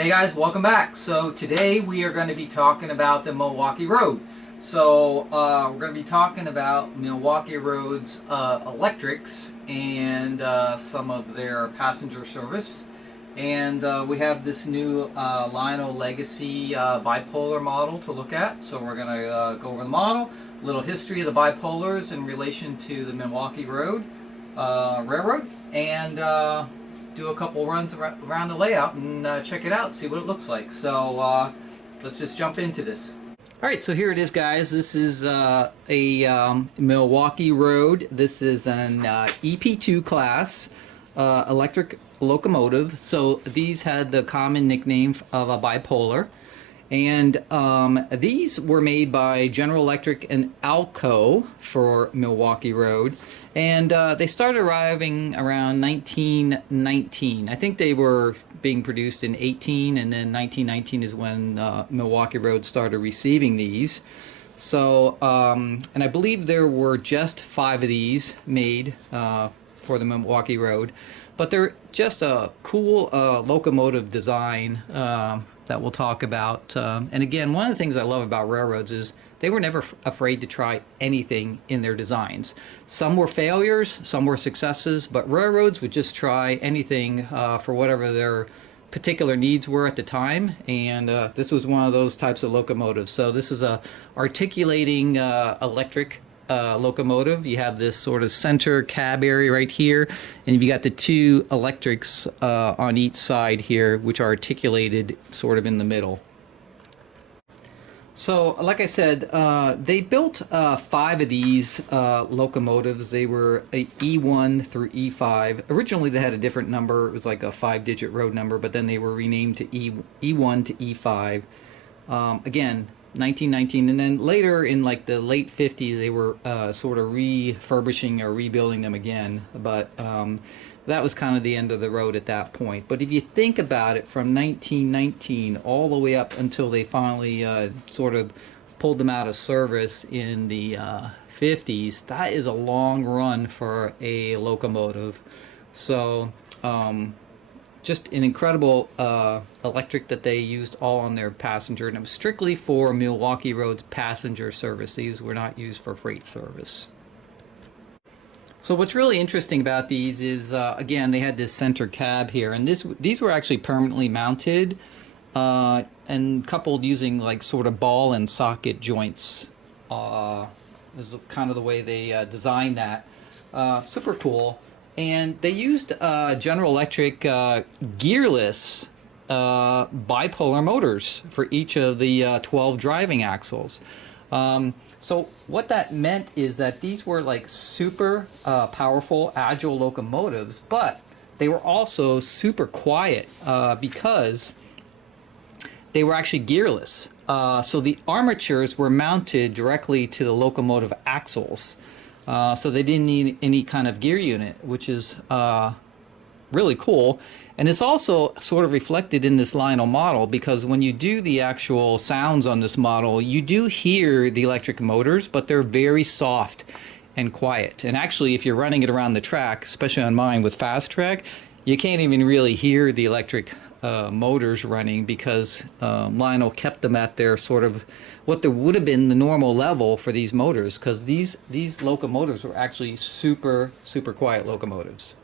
Hey guys, welcome back. So today we are going to be talking about the Milwaukee Road. So we're going to be talking about Milwaukee Road's electrics and some of their passenger service. And we have this new Lionel Legacy bipolar model to look at. So we're going to go over the model, a little history of the bipolars in relation to the Milwaukee Road Railroad, and do a couple runs around the layout and check it out, see what it looks like. So let's just jump into this. Alright, so here it is, guys. This is a Milwaukee Road. This is an EP2 class electric locomotive. So these had the common nickname of a bipolar. And these were made by General Electric and Alco for Milwaukee Road. And they started arriving around 1919. I think they were being produced in 18, and then 1919 is when Milwaukee Road started receiving these. So, and I believe there were just 5 of these made for the Milwaukee Road. But they're just a cool locomotive design that we'll talk about. And again, one of the things I love about railroads is they were never afraid to try anything in their designs. Some were failures, some were successes, but railroads would just try anything for whatever their particular needs were at the time. And this was one of those types of locomotives. So this is a articulating electric locomotive. You have this sort of center cab area right here, and you got the 2 electrics on each side here, which are articulated sort of in the middle. So, like I said, they built 5 of these locomotives. They were a E1 through E5. Originally, they had a different number. It was like a 5-digit road number, but then they were renamed to E1 to E5. Again, 1919, and then later in like the late 50s they were sort of refurbishing or rebuilding them again, but that was kind of the end of the road at that point. But if you think about it, from 1919 all the way up until they finally sort of pulled them out of service in the 50s, that is a long run for a locomotive. So just an incredible electric that they used all on their passenger, and it was strictly for Milwaukee Road's passenger service. These were not used for freight service. So what's really interesting about these is, again, they had this center cab here, and these were actually permanently mounted and coupled using like sort of ball and socket joints. This is kind of the way they designed that. Super cool. And they used General Electric gearless bipolar motors for each of the 12 driving axles. So what that meant is that these were like super powerful, agile locomotives, but they were also super quiet because they were actually gearless. So the armatures were mounted directly to the locomotive axles. So they didn't need any kind of gear unit, which is really cool. And it's also sort of reflected in this Lionel model, because when you do the actual sounds on this model, you do hear the electric motors, but they're very soft and quiet. And actually, if you're running it around the track, especially on mine with fast track, you can't even really hear the electric motors running, because Lionel kept them at their sort of what there would have been the normal level for these motors, because these locomotives were actually super quiet locomotives.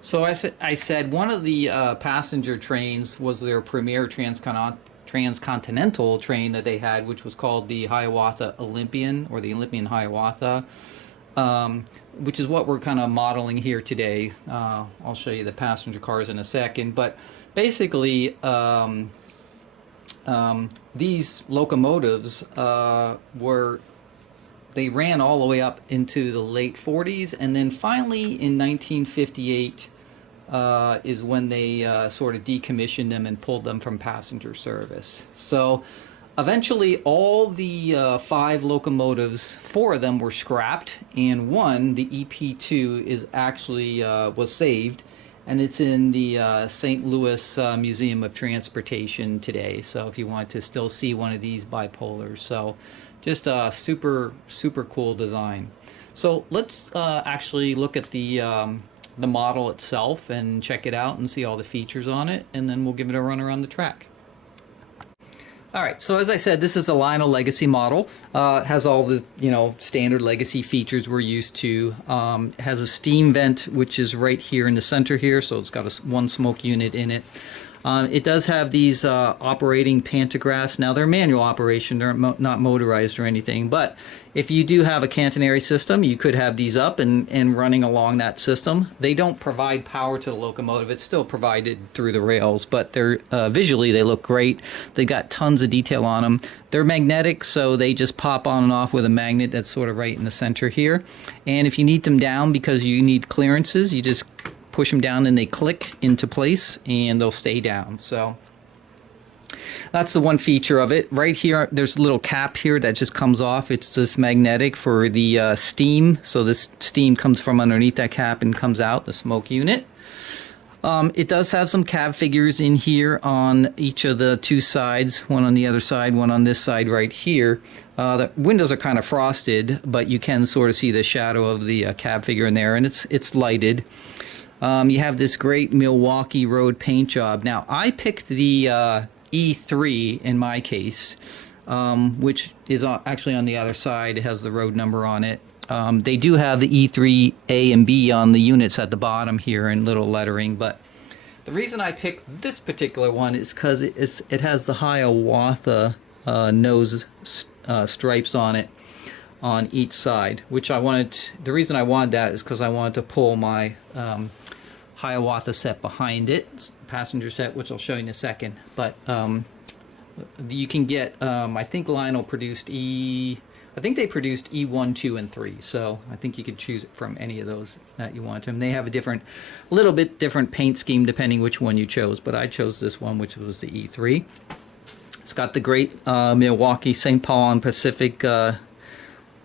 So I said one of the passenger trains was their premier transcontinental train that they had, which was called the Hiawatha Olympian, or the Olympian Hiawatha, which is what we're kind of modeling here today. I'll show you the passenger cars in a second, but basically these locomotives they ran all the way up into the late 40s, and then finally in 1958 is when they sort of decommissioned them and pulled them from passenger service. So eventually all the 5 locomotives, 4 of them were scrapped, and one, the EP2, is actually was saved, and it's in the St. Louis Museum of Transportation today. So if you want to still see one of these bipolars, so just a super cool design. So let's actually look at the the model itself and check it out and see all the features on it, and then we'll give it a run around the track. All right, so as I said, this is a Lionel Legacy model. Has all the standard Legacy features we're used to. Has a steam vent, which is right here in the center here, so it's got one smoke unit in it. It does have these operating pantographs. Now they're manual operation, they're not motorized or anything, but if you do have a catenary system, you could have these up and running along that system. They don't provide power to the locomotive, it's still provided through the rails, but they're visually they look great. They got tons of detail on them. They're magnetic, so they just pop on and off with a magnet that's sort of right in the center here. And if you need them down because you need clearances, you just push them down and they click into place and they'll stay down. So that's the one feature of it. Right here, there's a little cap here that just comes off. It's just magnetic for the steam. So this steam comes from underneath that cap and comes out, the smoke unit. It does have some cab figures in here on each of the two sides, one on the other side, one on this side right here. The windows are kind of frosted, but you can sort of see the shadow of the cab figure in there, and it's lighted. You have this great Milwaukee Road paint job. Now, I picked the E3 in my case, which is actually on the other side. It has the road number on it. They do have the E3 A and B on the units at the bottom here in little lettering, but the reason I picked this particular one is because it has the Hiawatha nose stripes on it on each side, which I wanted. The reason I wanted that is because I wanted to pull my Hiawatha set behind it, passenger set, which I'll show you in a second. But you can get, I think Lionel produced I think they produced E1, 2, and 3. So I think you could choose from any of those that you want. And they have a little bit different paint scheme depending which one you chose. But I chose this one, which was the E3. It's got the great Milwaukee St. Paul and Pacific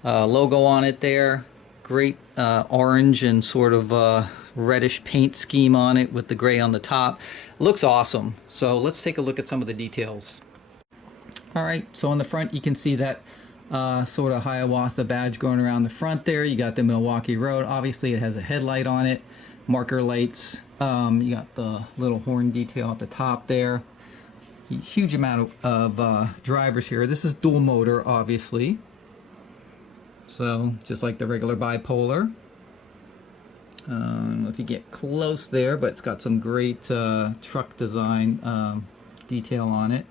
logo on it there. Great orange and sort of reddish paint scheme on it with the gray on the top. Looks awesome. So let's take a look at some of the details. All right, so on the front you can see that sort of Hiawatha badge going around the front there. You got the Milwaukee Road. Obviously it has a headlight on it, marker lights. You got the little horn detail at the top there. Huge amount of drivers here. This is dual motor, obviously. So just like the regular bipolar. I don't know if you get close there, but it's got some great truck design detail on it.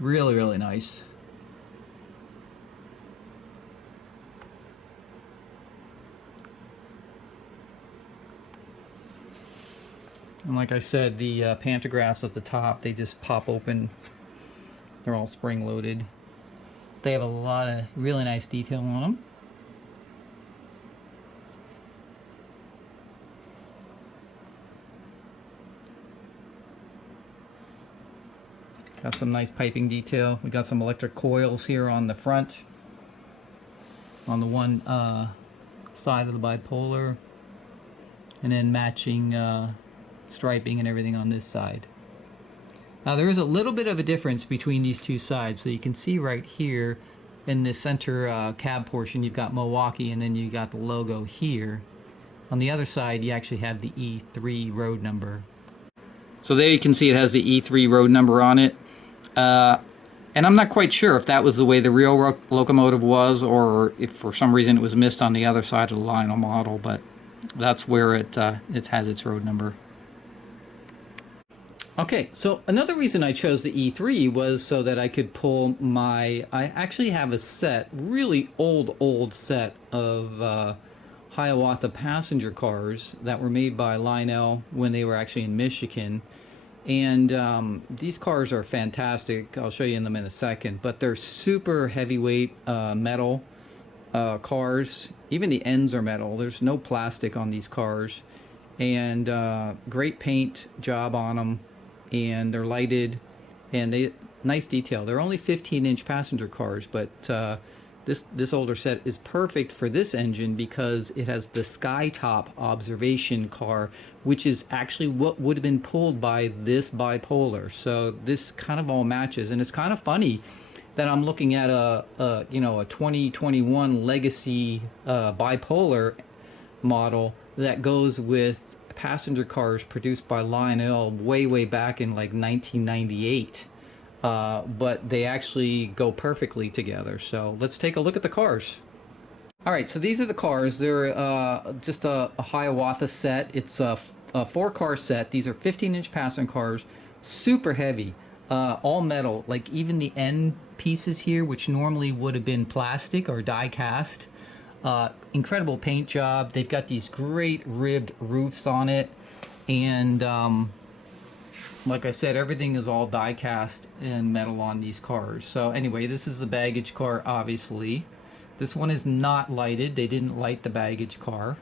Really, really nice. And like I said, the pantographs at the top, they just pop open. They're all spring-loaded. They have a lot of really nice detail on them. Got some nice piping detail. We got some electric coils here on the front, on the one side of the bipolar, and then matching striping and everything on this side. Now there is a little bit of a difference between these two sides. So you can see right here in the center cab portion you've got Milwaukee, and then you got the logo here. On the other side you actually have the E3 road number. So there you can see it has the E3 road number on it. And I'm not quite sure if that was the way the real locomotive was, or if for some reason it was missed on the other side of the Lionel model, but that's where it has its road number. Okay, so another reason I chose the E3 was so that I could pull I actually have a set, really old set of Hiawatha passenger cars that were made by Lionel when they were actually in Michigan. And these cars are fantastic. I'll show you them in a second, but they're super heavyweight metal cars. Even the ends are metal. There's no plastic on these cars. And great paint job on them. And they're lighted, and nice detail. They're only 15-inch passenger cars, but this older set is perfect for this engine because it has the skytop observation car, which is actually what would have been pulled by this bipolar. So this kind of all matches, and it's kind of funny then I'm looking at a you know, a 2021 legacy bipolar model that goes with passenger cars produced by Lionel way back in like 1998. But they actually go perfectly together. So let's take a look at the cars. All right, so these are the cars. They're just a Hiawatha set. It's a 4-car set. These are 15-inch passenger cars, super heavy, all metal. Like even the end pieces here, which normally would have been plastic or die cast. Incredible paint job. They've got these great ribbed roofs on it, and like I said, everything is all die cast and metal on these cars. So anyway, this is the baggage car, obviously. This one is not lighted. They didn't light the baggage car.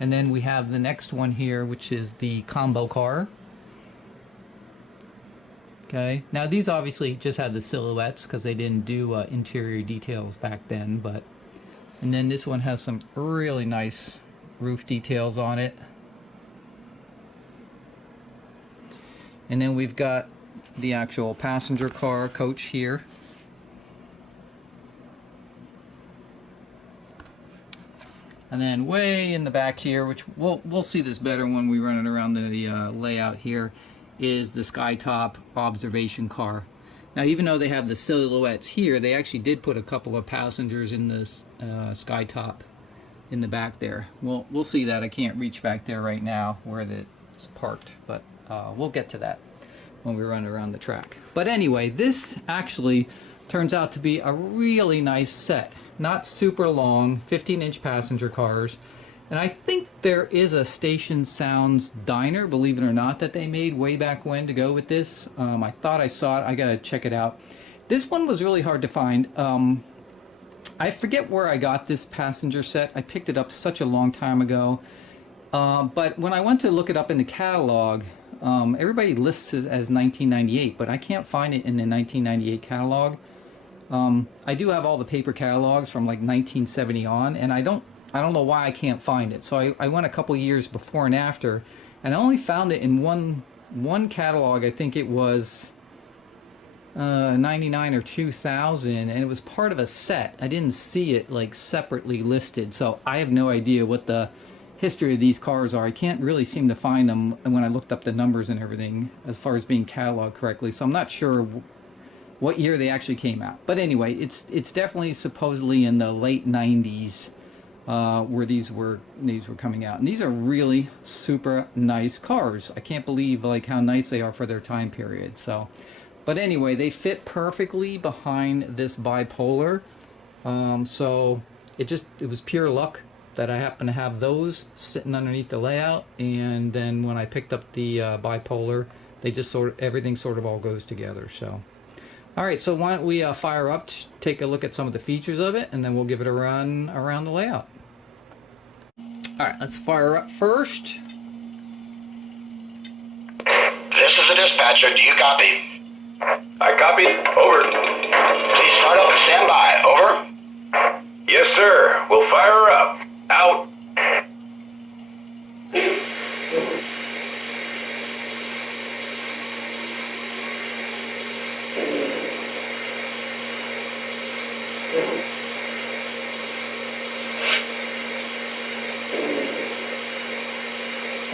And then we have the next one here, which is the combo car. Okay, now these obviously just had the silhouettes because they didn't do interior details back then, but and then this one has some really nice roof details on it. And then we've got the actual passenger car coach here. And then way in the back here, which we'll see this better when we run it around the layout here, is the skytop observation car. Now, even though they have the silhouettes here, they actually did put a couple of passengers in this skytop in the back there. We'll see that. I can't reach back there right now where it's parked, but we'll get to that when we run around the track. But anyway, this actually turns out to be a really nice set. Not super long, 15-inch passenger cars. And I think there is a Station Sounds diner, believe it or not, that they made way back when to go with this. I thought I saw it. I gotta check it out. This one was really hard to find. I forget where I got this passenger set. I picked it up such a long time ago. But when I went to look it up in the catalog, everybody lists it as 1998, but I can't find it in the 1998 catalog. I do have all the paper catalogs from like 1970 on, and I don't know why I can't find it. So I went a couple years before and after, and I only found it in one catalog. I think it was 99 or 2000, and it was part of a set. I didn't see it like separately listed, so I have no idea what the history of these cars are. I can't really seem to find them when I looked up the numbers and everything as far as being cataloged correctly, so I'm not sure what year they actually came out. But anyway, it's definitely supposedly in the late 90s where these were coming out. And these are really super nice cars. I can't believe like how nice they are for their time period. So, but anyway, they fit perfectly behind this bipolar. So it was pure luck that I happened to have those sitting underneath the layout, and then when I picked up the bipolar, they just everything sort of all goes together. So. Alright, so why don't we fire up, take a look at some of the features of it, and then we'll give it a run around the layout. Alright, let's fire up first. This is the dispatcher. Do you copy? I copy. Over. Please start up and stand by. Over. Yes, sir. We'll fire her up. Out.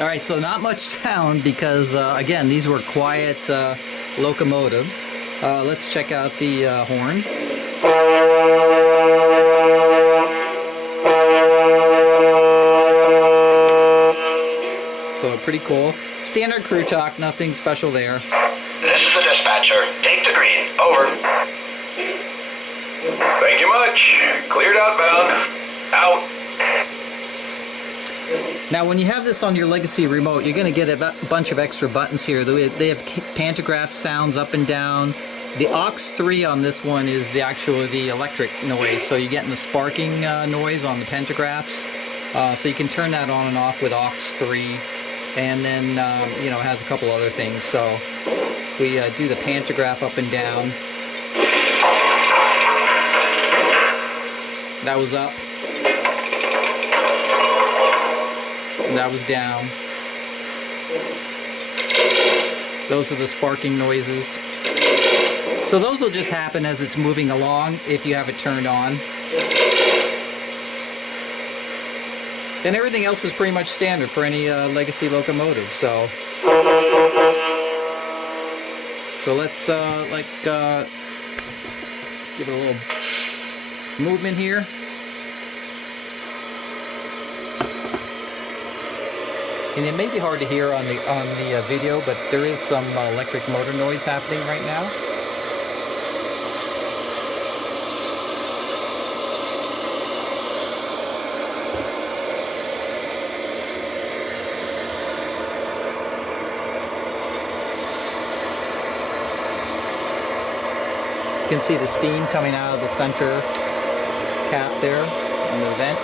All right, so not much sound because, again, these were quiet locomotives. Let's check out the horn. So pretty cool. Standard crew talk, nothing special there. This is the dispatcher. Take the green. Over. Thank you much. Cleared outbound. Out. Now, when you have this on your Legacy remote, you're going to get a bunch of extra buttons here. They have pantograph sounds up and down. The aux 3 on this one is the electric noise, so you're getting the sparking noise on the pantographs. So you can turn that on and off with aux 3, and then you know, it has a couple other things. So we do the pantograph up and down. That was up. That was down. Those are the sparking noises. So those will just happen as it's moving along if you have it turned on. And everything else is pretty much standard for any legacy locomotive. So let's give it a little movement here. And it may be hard to hear on the video, but there is some electric motor noise happening right now. You can see the steam coming out of the center cap there in the vent.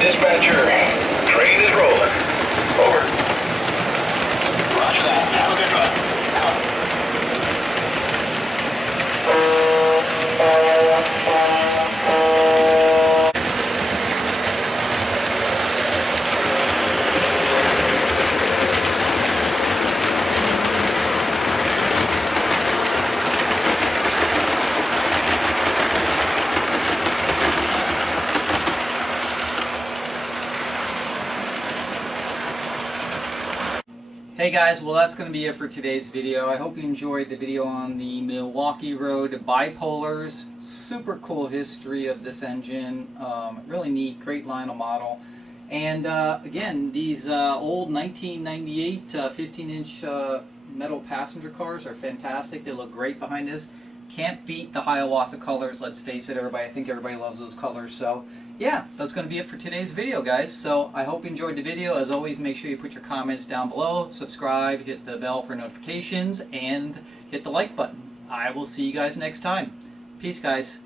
Dispatcher. Train is rolling. Over. Roger that. Have a good run. Out. Hey guys, well that's going to be it for today's video. I hope you enjoyed the video on the Milwaukee Road bipolars. Super cool history of this engine. Really neat, great Lionel model. And again, these old 1998 15-inch metal passenger cars are fantastic. They look great behind this. Can't beat the Hiawatha colors, let's face it, everybody. I think everybody loves those colors. So yeah, that's going to be it for today's video, guys. So I hope you enjoyed the video. As always, make sure you put your comments down below, subscribe, hit the bell for notifications, and hit the like button. I will see you guys next time. Peace, guys.